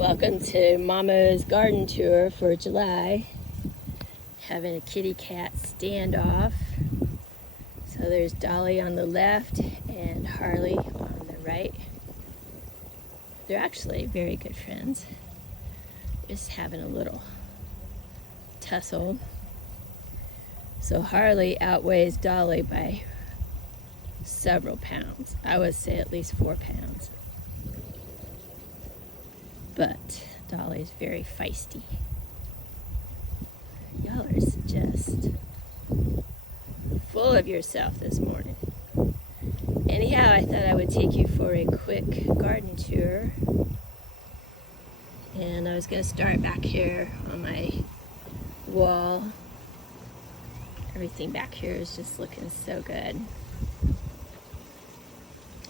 Welcome to Mama's garden tour for July. Having a kitty cat standoff. So there's Dolly on the left and Harley on the right. They're actually very good friends. Just having a little tussle. So Harley outweighs Dolly by several pounds. I would say at least 4 pounds. But Dolly's very feisty. Y'all are just full of yourself this morning. Anyhow, I thought I would take you for a quick garden tour. And I was going to start back here on my wall. Everything back here is just looking so good.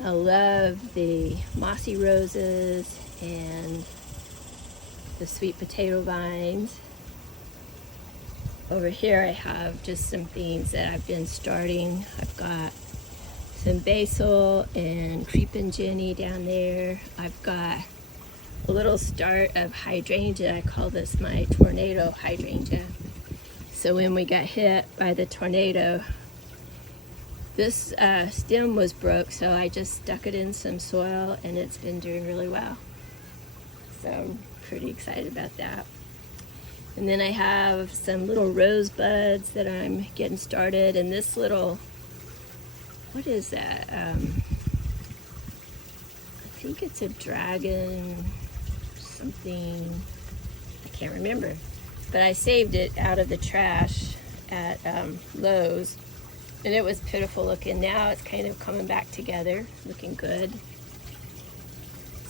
I love the mossy roses and the sweet potato vines. Over here I have just some things that I've been starting. I've got some basil and creeping jenny down there. I've got a little start of hydrangea. I call this my tornado hydrangea. So when we got hit by the tornado, this stem was broke, so I just stuck it in some soil and it's been doing really well. So I'm pretty excited about that. And then I have some little rose buds that I'm getting started, and this little, what is that? I think it's a dragon something, I can't remember. But I saved it out of the trash at Lowe's, and it was pitiful looking. Now it's kind of coming back together, looking good.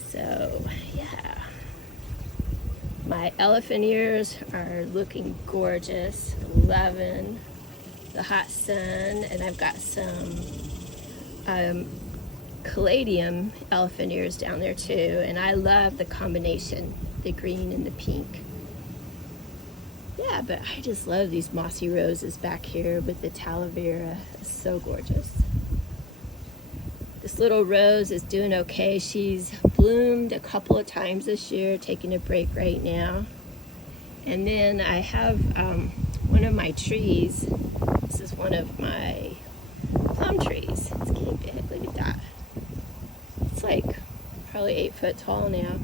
So yeah. My elephant ears are looking gorgeous, loving the hot sun, and I've got some caladium elephant ears down there too, and I love the combination, the green and the pink. Yeah, but I just love these mossy roses back here with the aloe vera. It's so gorgeous. This little rose is doing okay. She's bloomed a couple of times this year, taking a break right now. And then I have one of my trees. This is one of my plum trees. It's getting big, look at that. It's like probably 8 foot tall now.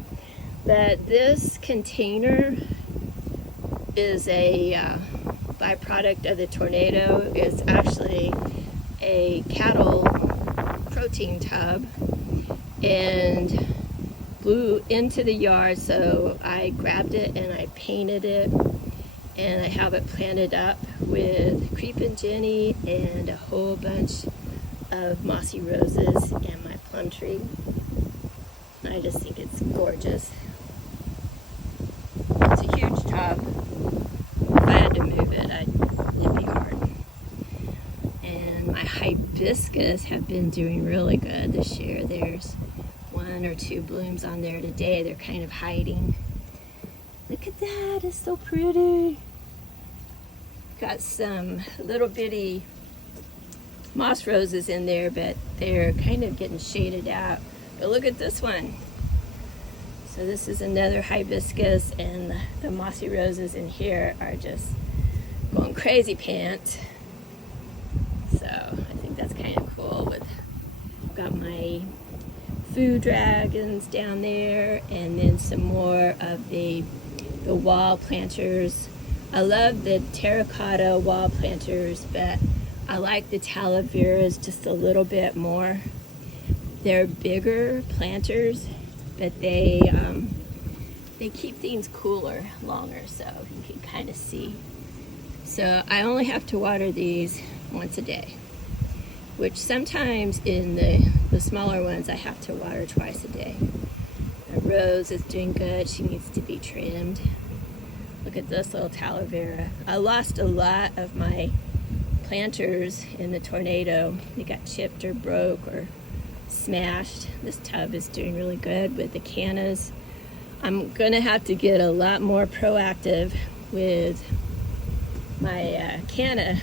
But this container is a byproduct of the tornado. It's actually a cattle protein tub and blew into the yard, so I grabbed it and I painted it, and I have it planted up with creeping jenny and a whole bunch of mossy roses and my plum tree. I just think it's gorgeous. It's a huge tub. If I had to move it, it'd be hard. And my hibiscus have been doing really good this year. There's 1 or 2 blooms on there today. They're kind of hiding. Look at that, it's so pretty. Got some little bitty moss roses in there, but they're kind of getting shaded out. But look at this one. So this is another hibiscus, and the mossy roses in here are just going crazy pants. So I think that's kind of cool. Got my food dragons down there, and then some more of the wall planters. I love the terracotta wall planters, but I like the aloe veras just a little bit more. They're bigger planters, but they keep things cooler longer, so you can kind of see. So I only have to water these once a day, which sometimes in the smaller ones I have to water twice a day. The rose is doing good. She needs to be trimmed. Look at this little aloe vera. I lost a lot of my planters in the tornado. They got chipped or broke or smashed. This tub is doing really good with the cannas. I'm gonna have to get a lot more proactive with my canna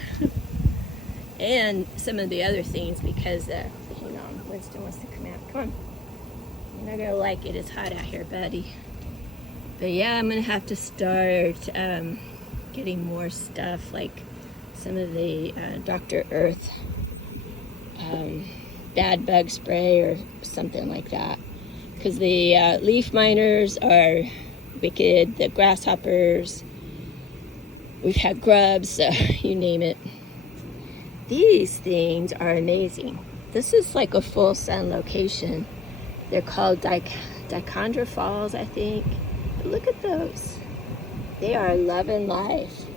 and some of the other things, because hang on, Winston wants to come out. Come on. You're not gonna like it. It's hot out here, buddy. But yeah, I'm gonna have to start getting more stuff, like some of the Dr. Earth bad bug spray or something like that, because the leaf miners are wicked, the grasshoppers, we've had grubs, so you name it. These things are amazing. This is like a full sun location. They're called Dichondra Falls, I think. But look at those. They are loving life.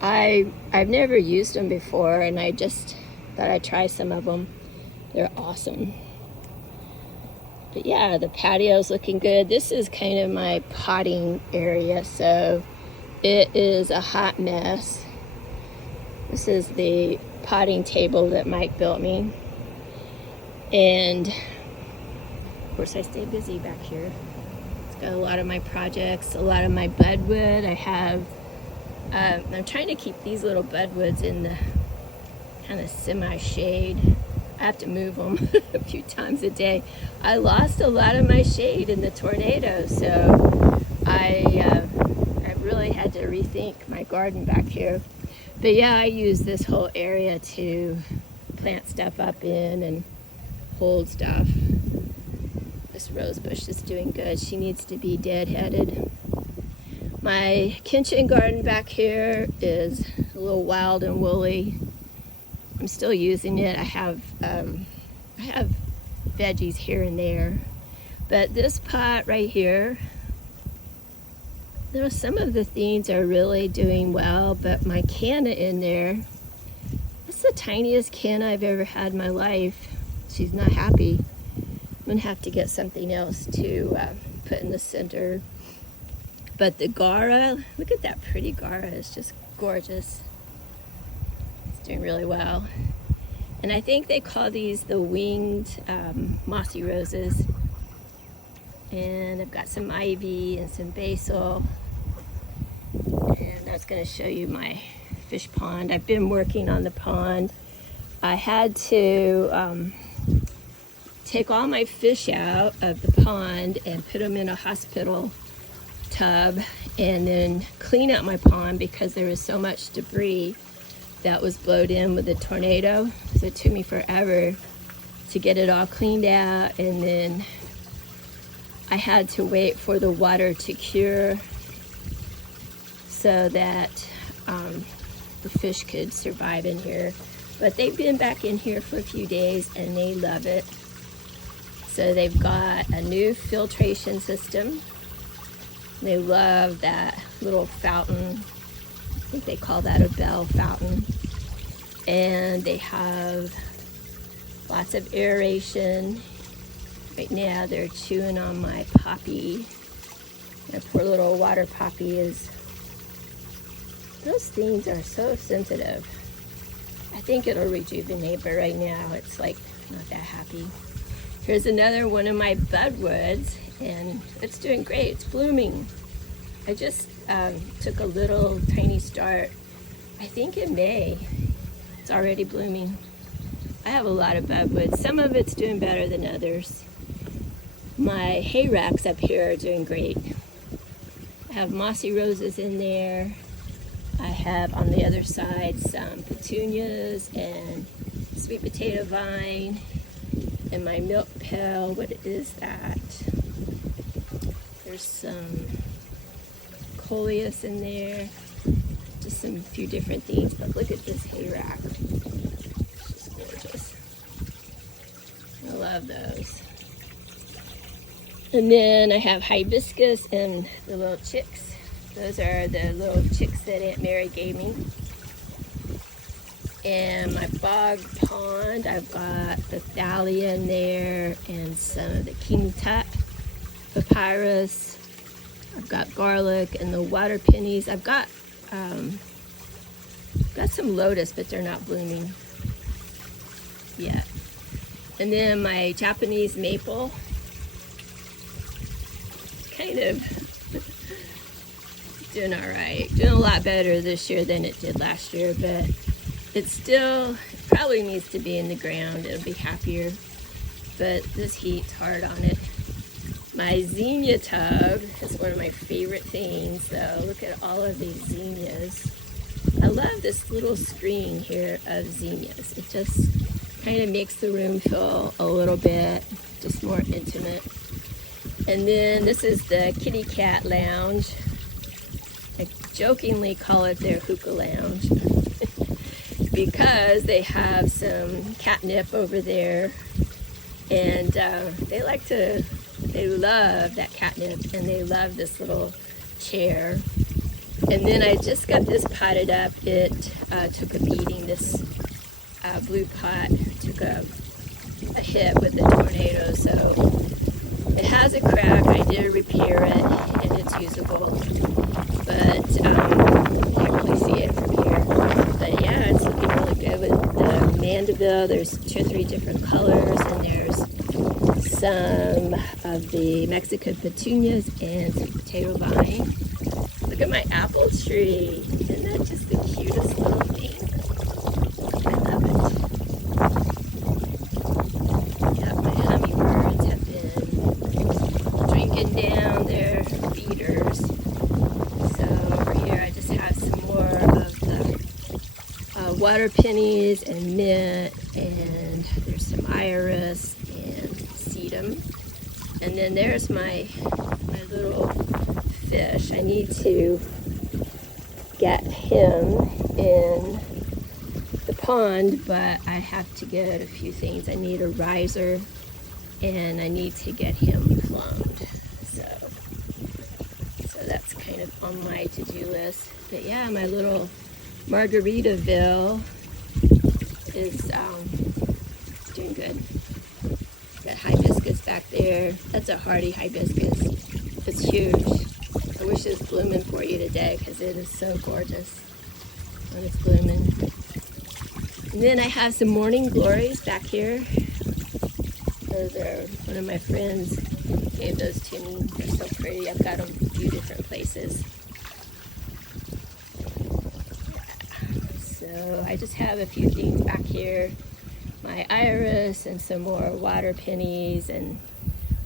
I've never used them before, and I just thought I'd try some of them. They're awesome. But yeah, the patio's looking good. This is kind of my potting area, so it is a hot mess. This is the potting table that Mike built me. And of course I stay busy back here. It's got a lot of my projects, a lot of my budwood. I have, I'm trying to keep these little budwoods in the kind of semi-shade. I have to move them a few times a day. I lost a lot of my shade in the tornado, so I really had to rethink my garden back here. But yeah, I use this whole area to plant stuff up in and hold stuff. This rose bush is doing good. She needs to be deadheaded. My kitchen garden back here is a little wild and woolly. I'm still using it. I have veggies here and there, but this pot right here, some of the things are really doing well, but my canna in there, it's the tiniest canna I've ever had in my life. She's not happy. I'm gonna have to get something else to put in the center. But the Gara, look at that pretty Gara, it's just gorgeous. It's doing really well. And I think they call these the winged mossy roses. And I've got some ivy and some basil. And that's gonna show you my fish pond. I've been working on the pond. I had to take all my fish out of the pond and put them in a hospital tub and then clean out my pond because there was so much debris that was blowed in with the tornado. So it took me forever to get it all cleaned out, and then I had to wait for the water to cure so that the fish could survive in here. But they've been back in here for a few days and they love it. So they've got a new filtration system. They love that little fountain. I think they call that a bell fountain. And they have lots of aeration. Right now they're chewing on my poppy. My poor little water poppy is, those things are so sensitive. I think it'll rejuvenate, but right now it's like not that happy. Here's another one of my budwoods, and it's doing great. It's blooming. I just took a little tiny start, I think in May. It's already blooming. I have a lot of budwoods. Some of it's doing better than others. My hay racks up here are doing great. I have mossy roses in there. I have on the other side some petunias and sweet potato vine. And my milk pail, what is that? There's some coleus in there, just some few different things, but look at this hay rack. It's just gorgeous. I love those. And then I have hibiscus and the little chicks. Those are the little chicks that Aunt Mary gave me. And my bog pond, I've got the thalia in there and some of the king tut, papyrus. I've got garlic and the water pennies. I've got some lotus, but they're not blooming yet. And then my Japanese maple, kind of doing all right. Doing a lot better this year than it did last year, but it still probably needs to be in the ground. It'll be happier, but this heat's hard on it. My zinnia tub is one of my favorite things, though. Look at all of these zinnias. I love this little screen here of zinnias. It just kind of makes the room feel a little bit just more intimate. And then this is the kitty cat lounge. I jokingly call it their hookah lounge because they have some catnip over there, and they love that catnip, and they love this little chair. And then I just got this potted up. It took a beating. This blue pot took a hit with the tornado, so it has a crack. I did repair it, and it's usable, but you can't really see it from here. But yeah, it's looking really good with the mandeville. There's 2 or 3 different colors, and there's some of the Mexican petunias and some potato vine. Look at my apple tree. Isn't that just the cutest little thing? I love it. Yeah, my hummingbirds have been drinking down their feeders. So over here I just have some more of the water pennies and mint, and there's some iris and sedum. And then there's my little fish. I need to get him in the pond, but I have to get a few things. I need a riser, and I need to get him plumbed. So that's kind of on my to-do list. But yeah, my little Margaritaville is doing good. Got hibiscus back there. That's a hardy hibiscus. It's huge. I wish it was blooming for you today because it is so gorgeous when it's blooming. And then I have some morning glories back here. Those are one of my friends gave those to me. They're so pretty. I've got them a few different places. So I just have a few things back here. My iris and some more water pennies and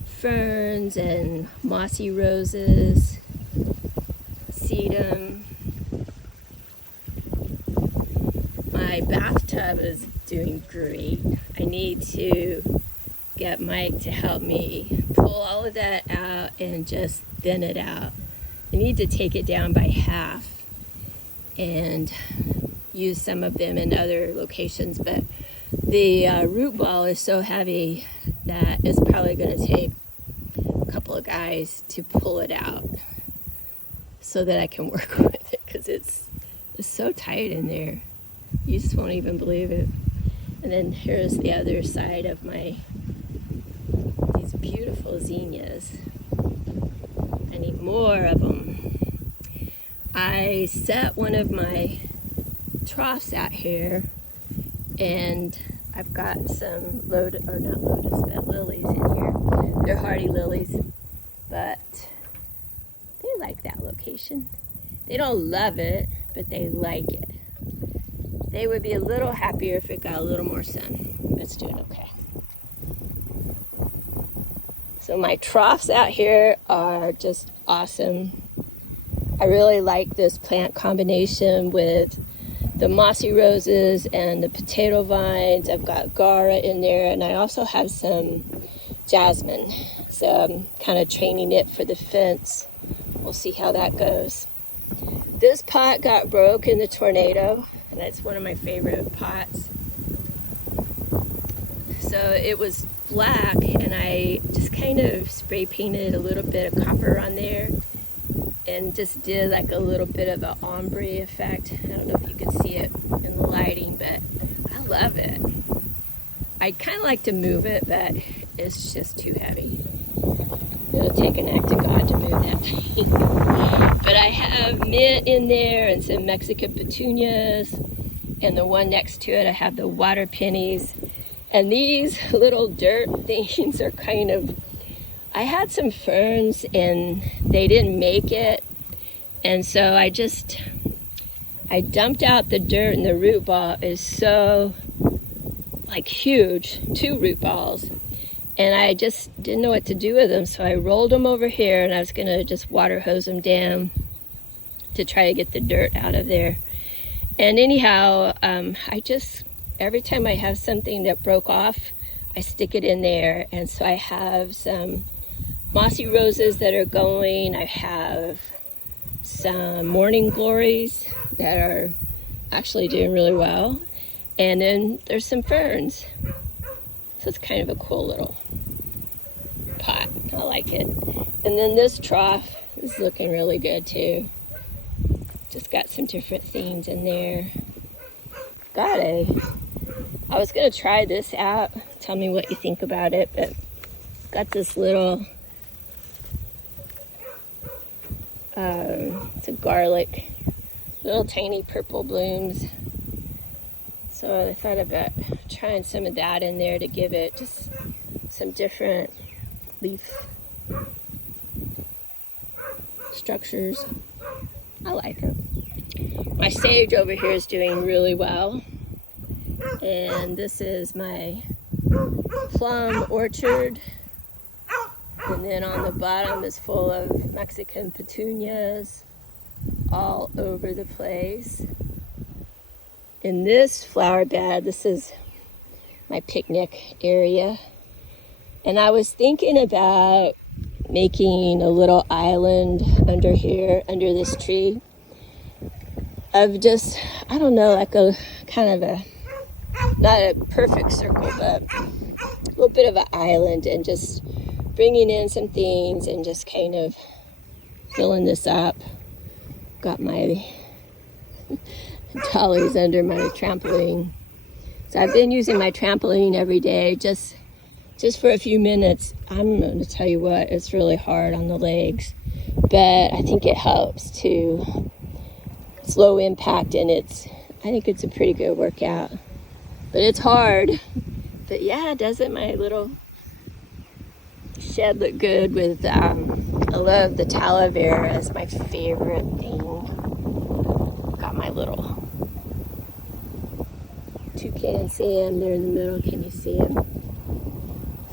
ferns and mossy roses, sedum. My bathtub is doing great. I need to get Mike to help me pull all of that out and just thin it out. I need to take it down by half and use some of them in other locations, but the root ball is so heavy that it's probably going to take a couple of guys to pull it out so that I can work with it, because it's so tight in there. You just won't even believe it. And then here's the other side of these beautiful zinnias. I need more of them. I set one of my troughs out here, and I've got some not lotus, but lilies in here. They're hardy lilies, but they like that location. They don't love it, but they like it. They would be a little happier if it got a little more sun. It's doing okay. So my troughs out here are just awesome. I really like this plant combination with the mossy roses and the potato vines. I've got Gara in there, and I also have some jasmine. So I'm kind of training it for the fence. We'll see how that goes. This pot got broke in the tornado, and that's one of my favorite pots. So it was black, and I just kind of spray painted a little bit of copper on there and just did like a little bit of an ombre effect. I don't know if you can see it in the lighting, but I love it. I kind of like to move it, but it's just too heavy. It'll take an act of God to move that thing. But I have mint in there and some Mexican petunias, and the one next to it I have the water pennies. And these little dirt things are kind of, I had some ferns and they didn't make it, and so I dumped out the dirt, and the root ball is so like huge, 2 root balls, And I just didn't know what to do with them, so I rolled them over here, and I was gonna just water hose them down to try to get the dirt out of there. And anyhow, every time I have something that broke off, I stick it in there. And so I have some mossy roses that are going. I have some morning glories that are actually doing really well. And then there's some ferns. So it's kind of a cool little pot. I like it. And then this trough is looking really good too. Just got some different things in there. I was gonna try this out. Tell me what you think about it, but got this little, it's a garlic, little tiny purple blooms. So I thought about trying some of that in there to give it just some different leaf structures. I like it. My sage over here is doing really well. And this is my plum orchard. And then on the bottom is full of Mexican petunias all over the place. In this flower bed, this is my picnic area. And I was thinking about making a little island under here, under this tree, of just, I don't know, like a kind of a, not a perfect circle, but a little bit of an island, and just bringing in some things and just kind of filling this up. Got my dollies under my trampoline. So I've been using my trampoline every day just for a few minutes. I'm going to tell you what, it's really hard on the legs, but I think it helps to, it's low impact, and I think it's a pretty good workout. But it's hard. But yeah, doesn't my little shed look good with, I love the aloe vera as my favorite thing. Got my little toucan Sam there in the middle. Can you see him?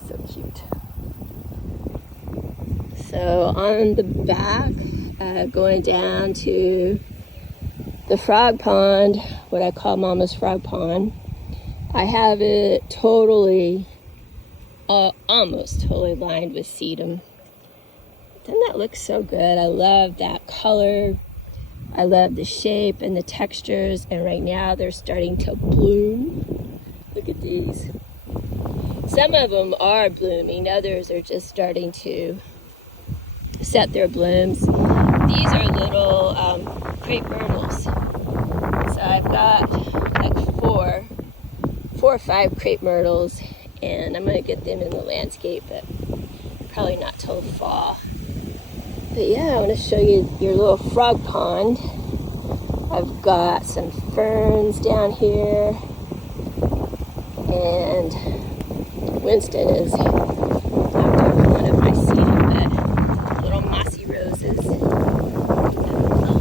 So cute. So on the back, going down to the frog pond, what I call Mama's Frog Pond, I have it totally, almost totally lined with sedum. Doesn't that look so good? I love that color. I love the shape and the textures, and right now they're starting to bloom. Look at these. Some of them are blooming, others are just starting to set their blooms. These are little crepe myrtles. So I've got like four or five crepe myrtles, and I'm going to get them in the landscape, but probably not till the fall. But yeah, I want to show you your little frog pond. I've got some ferns down here, and Winston is after one of my sedum, but little mossy roses. I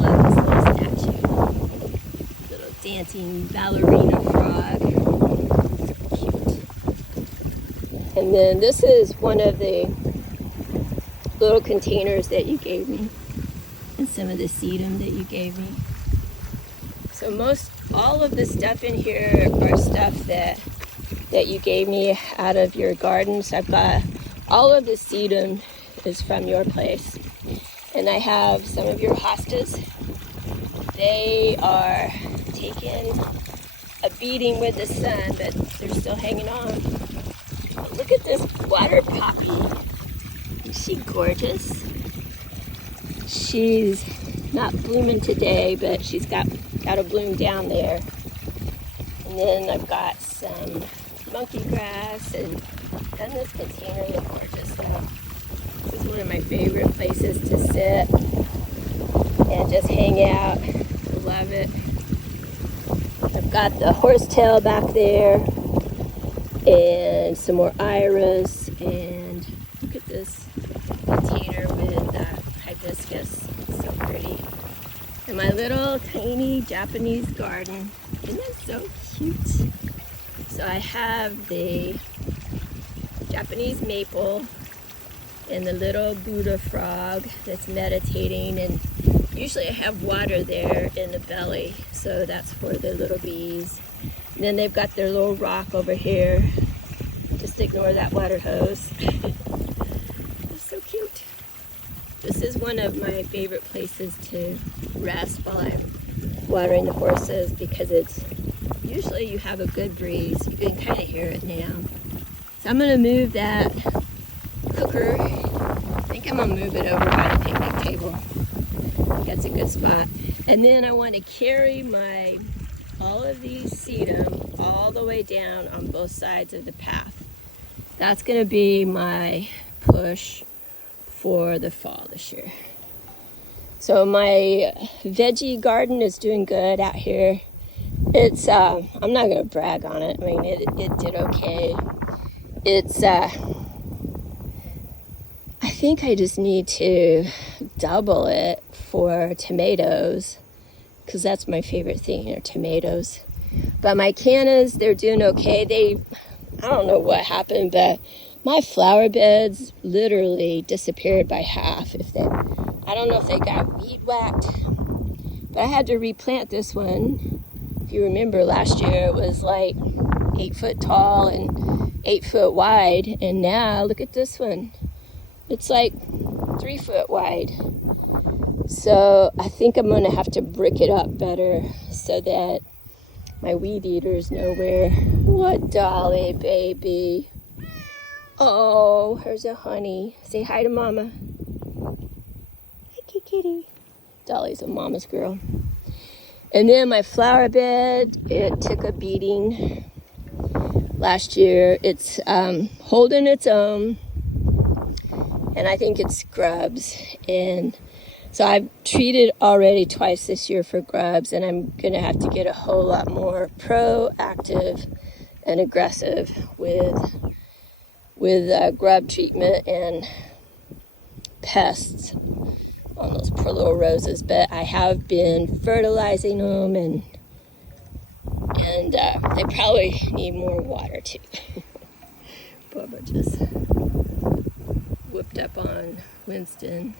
love this little statue. Little dancing ballerina frog. Cute. And then this is one of the little containers that you gave me, and some of the sedum that you gave me. So all of the stuff in here are stuff that you gave me out of your garden. So I've got all of the sedum is from your place, and I have some of your hostas. They are taking a beating with the sun, but they're still hanging on. But look at this water poppy. Is she gorgeous? She's not blooming today, but she's got a bloom down there. And then I've got some monkey grass, and doesn't this container look gorgeous though? This is one of my favorite places to sit and just hang out. I love it. I've got the horsetail back there and some more iris, and look at this container with hibiscus. It's so pretty. And my little tiny Japanese garden. Isn't that so cute? So I have the Japanese maple and the little Buddha frog that's meditating, and usually I have water there in the belly, so that's for the little bees. And then they've got their little rock over here. Just ignore that water hose. It's so cute. This is one of my favorite places to rest while I'm watering the horses, because it's usually you have a good breeze. You can kind of hear it now. So I'm gonna move that cooker. I think I'm gonna move it over by the picnic table. That's a good spot. And then I want to carry all of these sedum all the way down on both sides of the path. That's gonna be my push for the fall this year. So my veggie garden is doing good out here. It's I'm not gonna brag on it. I mean, it did okay. It's I think I just need to double it for tomatoes, because that's my favorite thing here, tomatoes. But my cannas, they're doing okay. I don't know what happened, but my flower beds literally disappeared by half. I don't know if they got weed whacked, but I had to replant this one. If you remember last year, it was like 8 foot tall and 8 foot wide, and now look at this one. It's like 3 foot wide. So I think I'm gonna have to brick it up better so that my weed eaters know where. What, Dolly, baby? Oh, here's a honey. Say hi to Mama. Hi, kitty. Dolly's a mama's girl. And then my flower bed, it took a beating last year. It's holding its own, and I think it's grubs. And so I've treated already twice this year for grubs, and I'm gonna have to get a whole lot more proactive and aggressive with grub treatment and pests on those poor little roses. But I have been fertilizing them, and they probably need more water too. Bubba just whipped up on Winston.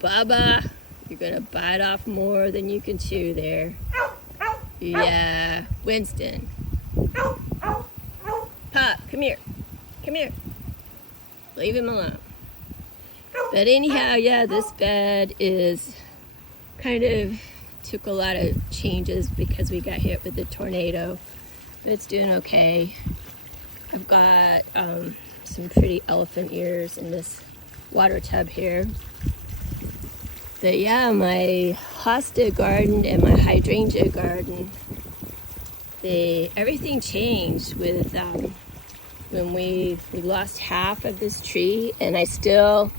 Bubba, you're gonna bite off more than you can chew there. Yeah, Winston. Pup, come here. Come here. Leave him alone. But anyhow, yeah, this bed is kind of took a lot of changes because we got hit with the tornado. But it's doing okay. I've got some pretty elephant ears in this water tub here. But yeah, my hosta garden and my hydrangea garden, everything changed with when we lost half of this tree, and I still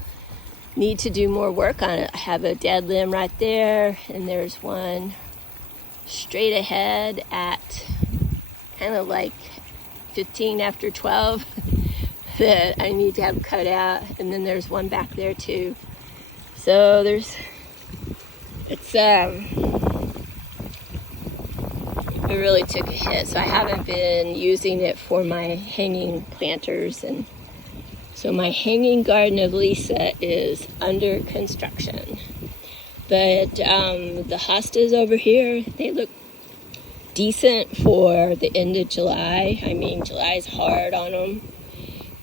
need to do more work on it. I have a dead limb right there, and there's one straight ahead at kind of like 15 after 12 that I need to have cut out, and then there's one back there too. So it really took a hit, so I haven't been using it for my hanging planters, and so my hanging garden of Lisa is under construction. But the hostas over here, they look decent for the end of July. I mean, July's hard on them.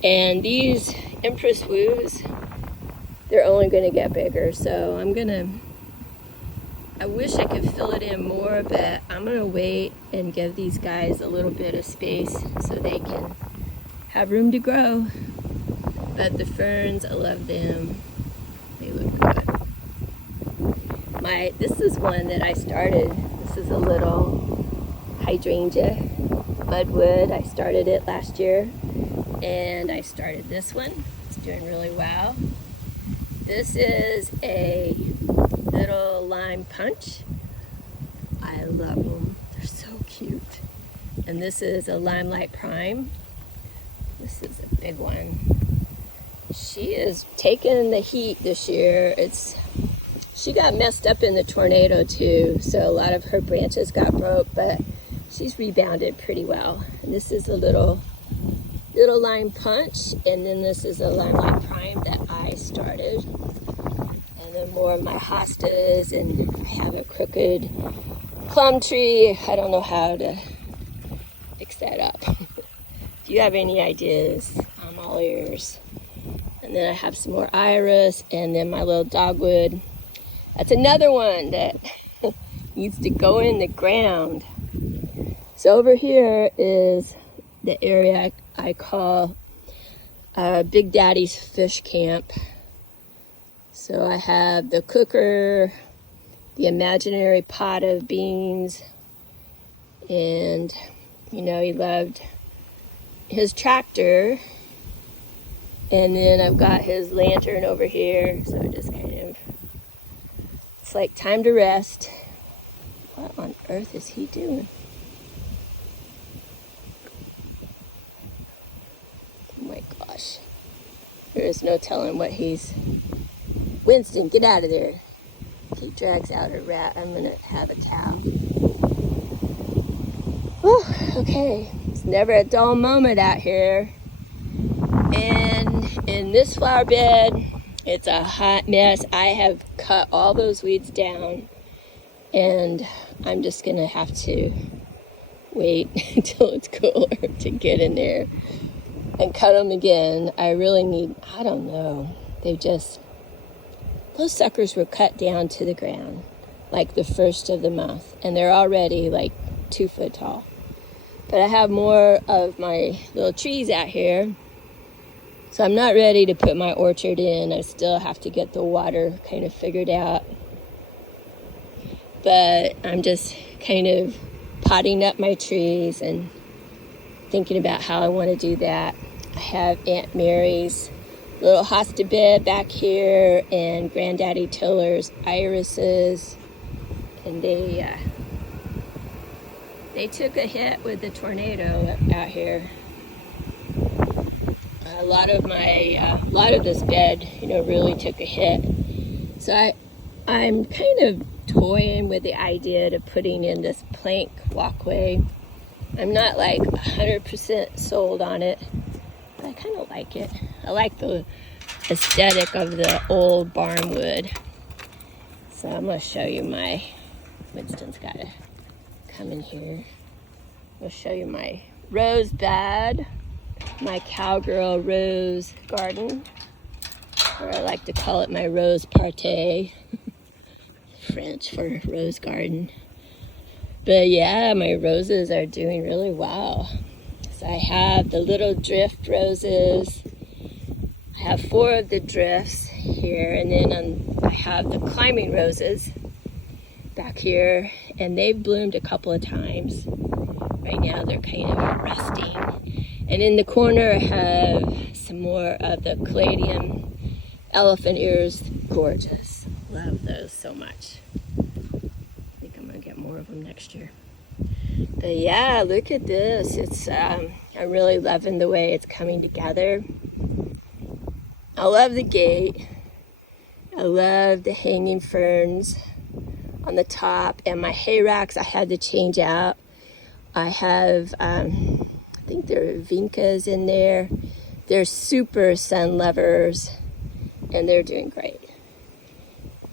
And these Empress Woos, they're only going to get bigger, so I wish I could fill it in more, but I'm going to wait and give these guys a little bit of space so they can have room to grow. But the ferns, I love them. They look good. This is one that I started. This is a little hydrangea budwood. I started it last year, and I started this one. It's doing really well. This is a little lime punch. I love them. They're so cute. And this is a limelight prime. This is a big one. She is taking the heat this year. She got messed up in the tornado too, so a lot of her branches got broke, but she's rebounded pretty well. And this is a little lime punch, and then this is a limelight prime that I started. And then more of my hostas, and I have a crooked plum tree. I don't know how to fix that up. If you have any ideas, I'm all ears. And then I have some more iris, and then my little dogwood. That's another one that needs to go in the ground. So over here is the area I call Big Daddy's Fish Camp. So I have the cooker, the imaginary pot of beans, and you know, he loved his tractor. And then I've got his lantern over here, so just kind of, it's like time to rest. What on earth is he doing? Oh my gosh. There is no telling what he's... Winston, get out of there. He drags out a rat. I'm gonna have a towel. Whew, okay. It's never a dull moment out here. And in this flower bed, it's a hot mess. I have cut all those weeds down, and I'm just gonna have to wait until it's cooler to get in there and cut them again. I really need, I don't know, those suckers were cut down to the ground like the first of the month, and they're already like 2 foot tall. But I have more of my little trees out here, so I'm not ready to put my orchard in. I still have to get the water kind of figured out. But I'm just kind of potting up my trees and thinking about how I want to do that. I have Aunt Mary's little hosta bed back here, and Granddaddy Tiller's irises, and they took a hit with the tornado out here. A lot of this bed, you know, really took a hit. So I'm kind of toying with the idea of putting in this plank walkway. I'm not like 100% sold on it, but I kind of like it. I like the aesthetic of the old barn wood. So I'm going to show you my, Winston's got to come in here. I'll show you my rose bed, my cowgirl rose garden, or I like to call it my rose parterre, French for rose garden. But yeah, my roses are doing really well. So I have the little drift roses. I have 4 of the drifts here, and then I have the climbing roses back here, and they've bloomed a couple of times. Right now they're kind of resting. And in the corner I have some more of the caladium elephant ears. Gorgeous. Love those so much. I think I'm gonna get more of them next year. But yeah, look at this. It's I'm really loving the way it's coming together. I love the gate. I love the hanging ferns on the top, and my hay racks I had to change out. I have I think there are vincas in there. They're super sun lovers, and they're doing great.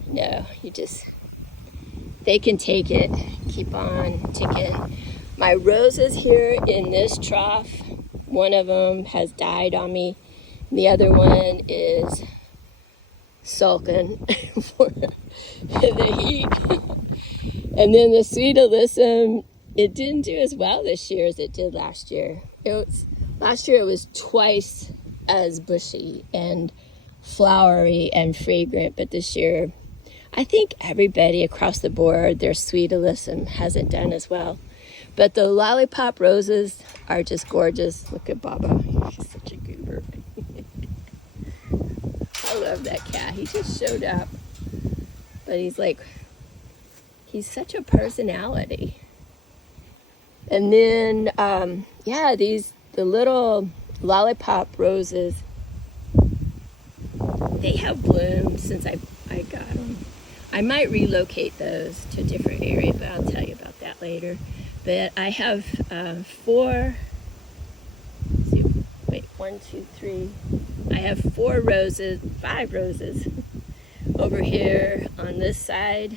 No, they can take it. Keep on ticking. My roses here in this trough, one of them has died on me. The other one is sulking for the heat. And then the sweet alyssum, it didn't do as well this year as it did last year. Last year it was twice as bushy and flowery and fragrant, but this year I think everybody across the board, their sweet alyssum hasn't done as well. But the lollipop roses are just gorgeous. Look at Baba, he's such a goober. I love that cat. He just showed up, but he's such a personality. And then, yeah, the little lollipop roses, they have bloomed since I got them. I might relocate those to a different area, but I'll tell you about that later. But I have four, see, wait, 1, 2, 3. I have 4 roses, 5 roses over here on this side.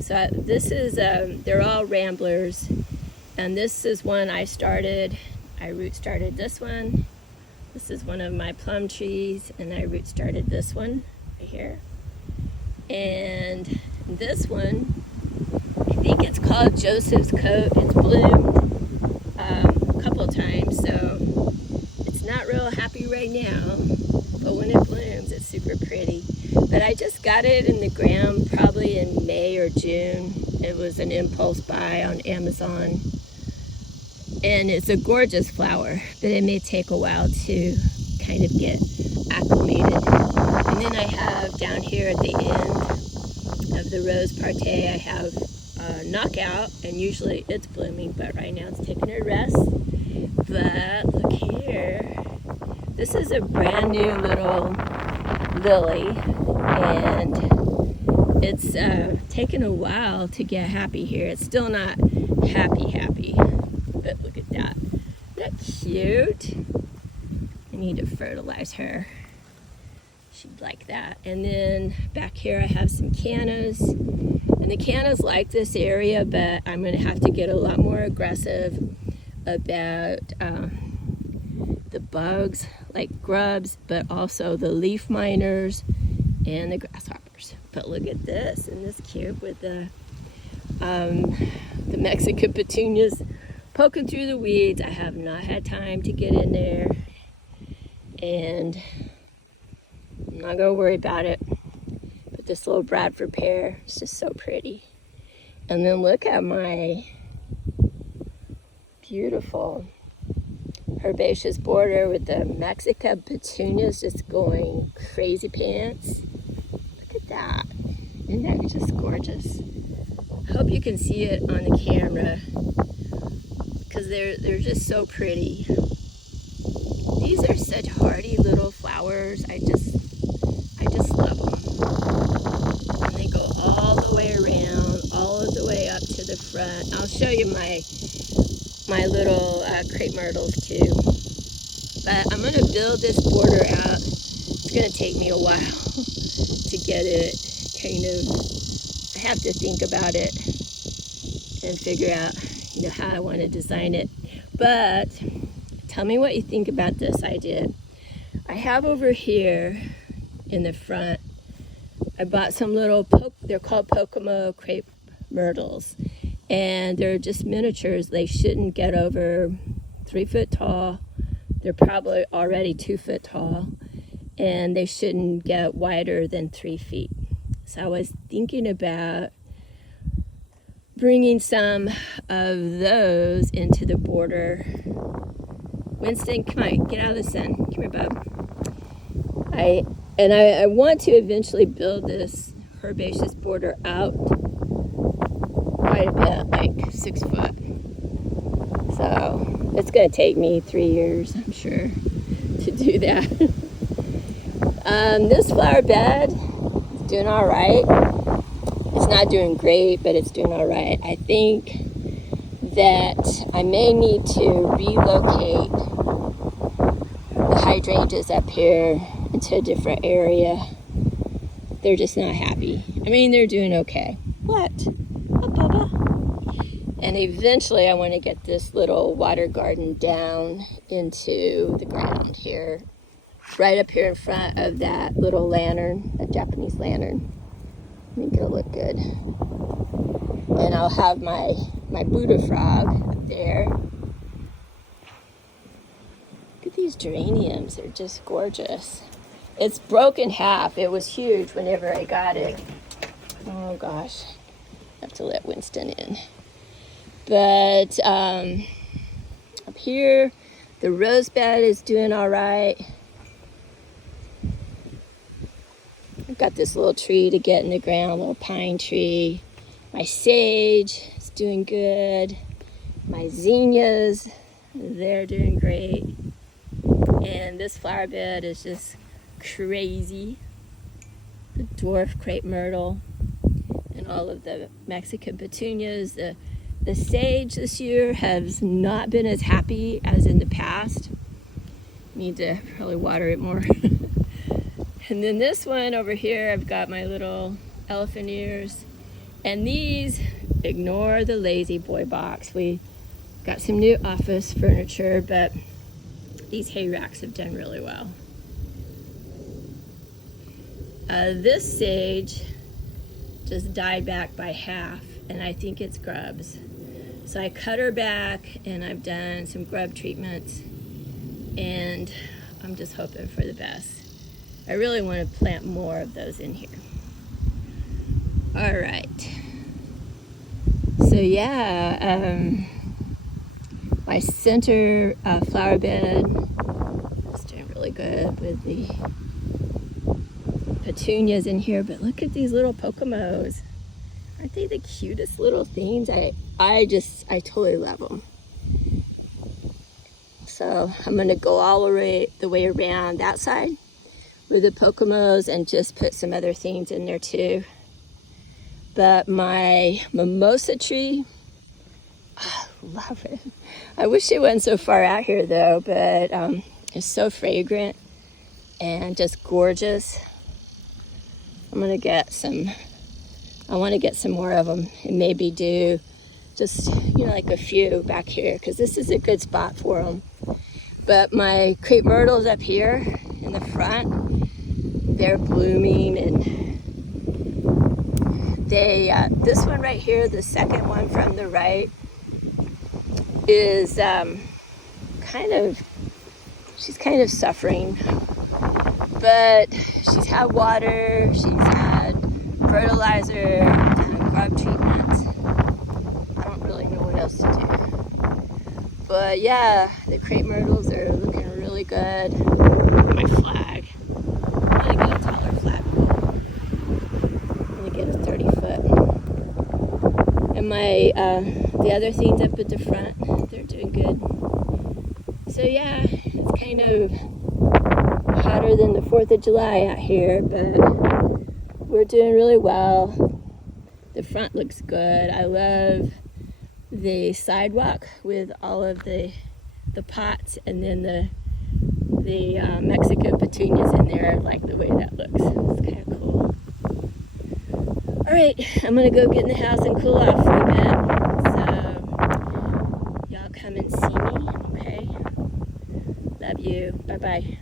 So this is, they're all ramblers. And this is one I started. I root started this one. This is one of my plum trees, and I root started this one right here. And this one, I think it's called Joseph's Coat. It's bloomed a couple of times, so it's not real happy right now. But when it blooms, it's super pretty. But I just got it in the ground probably in May or June. It was an impulse buy on Amazon. And it's a gorgeous flower, but it may take a while to kind of get acclimated. And then I have down here at the end of the rose partay, I have knockout, and usually it's blooming, but right now it's taking a rest. But look here, this is a brand new little lily, and it's taken a while to get happy here. It's still not happy. But look at that. Isn't that cute? I need to fertilize her. She'd like that. And then back here I have some cannas. And the cannas like this area, but I'm going to have to get a lot more aggressive about the bugs, like grubs, but also the leaf miners and the grasshoppers. But look at this. Isn't this cute with the Mexican petunias poking through the weeds? I have not had time to get in there, and I'm not gonna worry about it. But this little Bradford pear is just so pretty. And then look at my beautiful herbaceous border with the Mexican petunias just going crazy pants. Look at that. Isn't that just gorgeous? I hope you can see it on the camera, because they're just so pretty. These are such hardy little flowers. I just love them. And they go all the way around, all the way up to the front. I'll show you my little crepe myrtles too. But I'm gonna build this border out. It's gonna take me a while to get it kind of. I have to think about it and figure out, how I want to design it. But tell me what you think about this idea. I have over here in the front, I bought some little, they're called Pocomo crepe myrtles. And they're just miniatures. They shouldn't get over 3 foot tall. They're probably already 2 foot tall. And they shouldn't get wider than 3 feet. So I was thinking about bringing some of those into the border. Winston, come on, get out of the sun. Come here, bub. I want to eventually build this herbaceous border out quite a bit, like 6 foot. So it's going to take me 3 years, I'm sure, to do that. This flower bed is doing all right. It's not doing great, but it's doing all right. I think that I may need to relocate the hydrangeas up here into a different area. They're just not happy. I mean, they're doing okay. What? Oh, Bubba. And eventually I want to get this little water garden down into the ground here, right up here in front of that little lantern, that Japanese lantern. I think it'll look good. And I'll have my Buddha frog up there. Look at these geraniums, they're just gorgeous. It's broken half. It was huge whenever I got it. Oh gosh, I have to let Winston in. But up here, the rose bed is doing all right. I've got this little tree to get in the ground, a little pine tree. My sage is doing good. My zinnias, they're doing great. And this flower bed is just crazy. The dwarf crepe myrtle and all of the Mexican petunias, the The sage this year has not been as happy as in the past. Need to probably water it more. And then this one over here, I've got my little elephant ears. And these, ignore the lazy boy box. We got some new office furniture, but these hay racks have done really well. This sage just died back by half, and I think it's grubs. So I cut her back, and I've done some grub treatments, and I'm just hoping for the best. I really want to plant more of those in here. All right. So yeah, my center flower bed is doing really good with the petunias in here, but look at these little Pokemos. Aren't they the cutest little things? I totally love them. So I'm gonna go all the way around that side with the Pokemos and just put some other things in there too. But my mimosa tree, I love it. I wish it wasn't so far out here though, but it's so fragrant and just gorgeous. I want to get some more of them and maybe do just, like a few back here, because this is a good spot for them. But my crepe myrtles up here in the front, they're blooming, and this one right here, the second one from the right, is she's kind of suffering, but she's had water, she's had fertilizer, and grub treatments. I don't really know what else to do. But yeah, the crepe myrtles are looking really good. My flag. I'm gonna get a taller flagpole. I'm gonna get a 30-foot. And my the other things up at the front, they're doing good. So yeah, it's kind of hotter than the 4th of July out here, but we're doing really well. The front looks good. I love the sidewalk with all of the pots, and then the Mexican petunias in there. I like the way that looks. It's kind of cool. All right, I'm gonna go get in the house and cool off for a bit. So y'all come and see me, okay? Love you. Bye-bye.